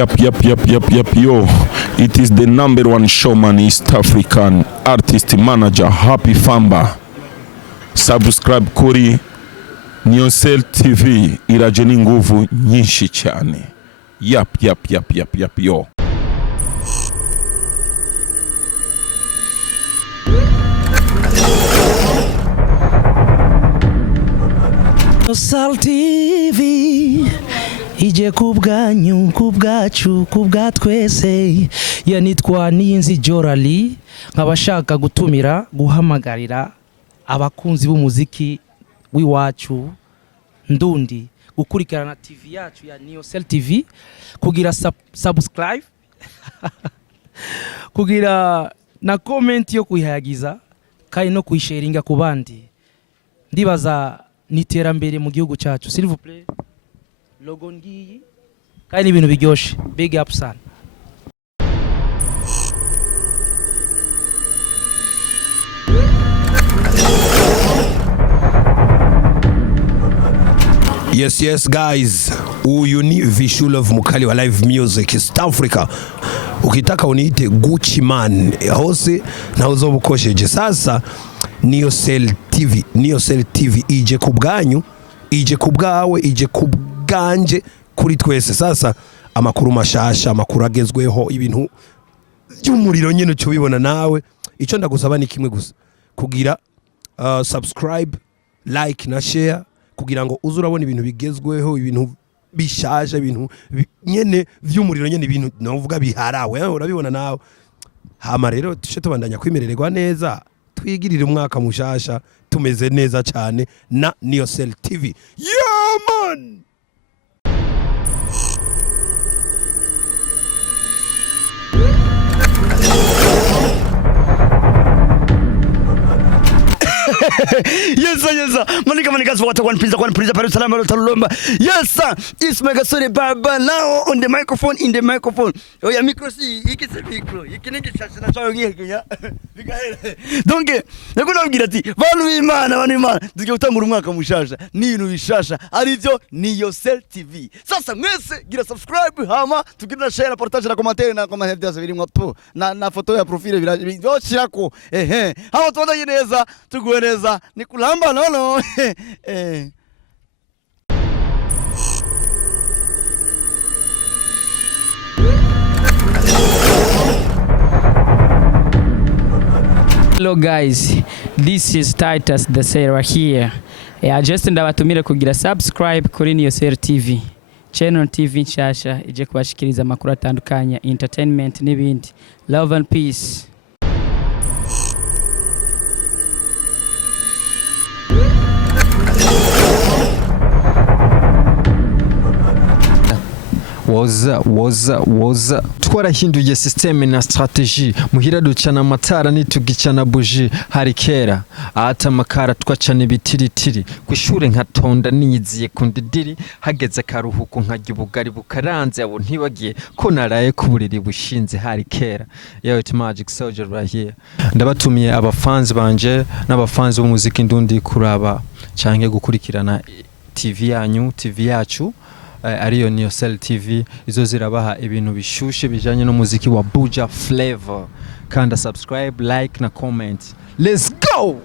Yo. It is the #1 showman East African artist manager Happy Famba. Subscribe kuri NIYOSEL TV irajeni nguvu nyinshi cyane. Yo. NIYOSEL TV ije kubwanyu kubwacu kubwatwese yanitwa Niyinzi Jorali nkabashaka gutumira guhamagarira abakunzi b'umuziki w'iwacu ndundi gukurikirana TV yacu ya NIYOSEL TV kugira subscribe kugira na comment yo kuyihagiza kandi no kuyisharinga ku bandi ndibaza niterambere mu gihugu cyacu s'il vous plaît logo ngiyi kandi ibintu biryoshe big up sana. Yes guys, uyu ni Vishulov mukali wa live music East Africa. Ukitaka uniite Gucci man hose na uzobukosheje. Sasa NIYOSEL TV ije kubwanyu, ije kubwawe, ije kubganje kuri twese. Sasa amakuru mashasha, amakuru agezweho, ibintu by'umuriro nyene cyo bibona nawe. Ico ndagusaba ni kimwe gusa, kugira subscribe, like na share kugira ngo uzurabona ibintu bigezweho, ibintu bishaje, ibintu nyene vy'umuriro nyene, ibintu navuga biharawe urabibona nawe. Hama rero tushe tubandanya kwimerererwa neza, twigirire umwaka mushasha tumeze neza cyane na NIYOSEL TV. Yeah man. Yes sir, manika watu one pizza Paris salama talomba. Yes sir, it's mega sorry baba now on the microphone, in the microphone. Oh ya micro si ikise micro ikinenge cyane na cyo ngiye bigahere. Donc nakunda kugira ati bantu b'Imana tugiye gutangura umwaka mushasha n'ibintu bishasha ari byo NIYOSEL TV. Sasa mwese gira subscribe hama tugira share, partage na commentaire na comment byose biri mwapo na foto ya profile byoshirako hama tubona neza tuguhereza ni kulamba nono. Hello guys, this is Titus the Sarah here. Just ndabatumire kugira subscribe kuri NIYOSEL TV channel TV nshasha ije kubashikiriza amakuru atandukanye, entertainment n'ibindi. Love and peace. woza twarahinduye systeme na strategy muhira ducana amatara nitugicana buji hari kera ata amakara twacana ibitiritiri kwishure nkatonda niyiziye kundidiri hageze karuhuko nkajya ubugari bukaranze abo ntibagiye ko naraye ku buriri bushinze hari kera. Yo, it's Magic Soldier right here. Ndabatumiye abafanzi banje n'abafanzi b'umuziki ndundi kuraba canke gukurikirana TV yanyu, TV yacu ariyo NIYOSEL TV. Izo zirabaha ibintu bishushe bijanye no muziki wa buja flavor. Kanda subscribe, like na comment. Let's go.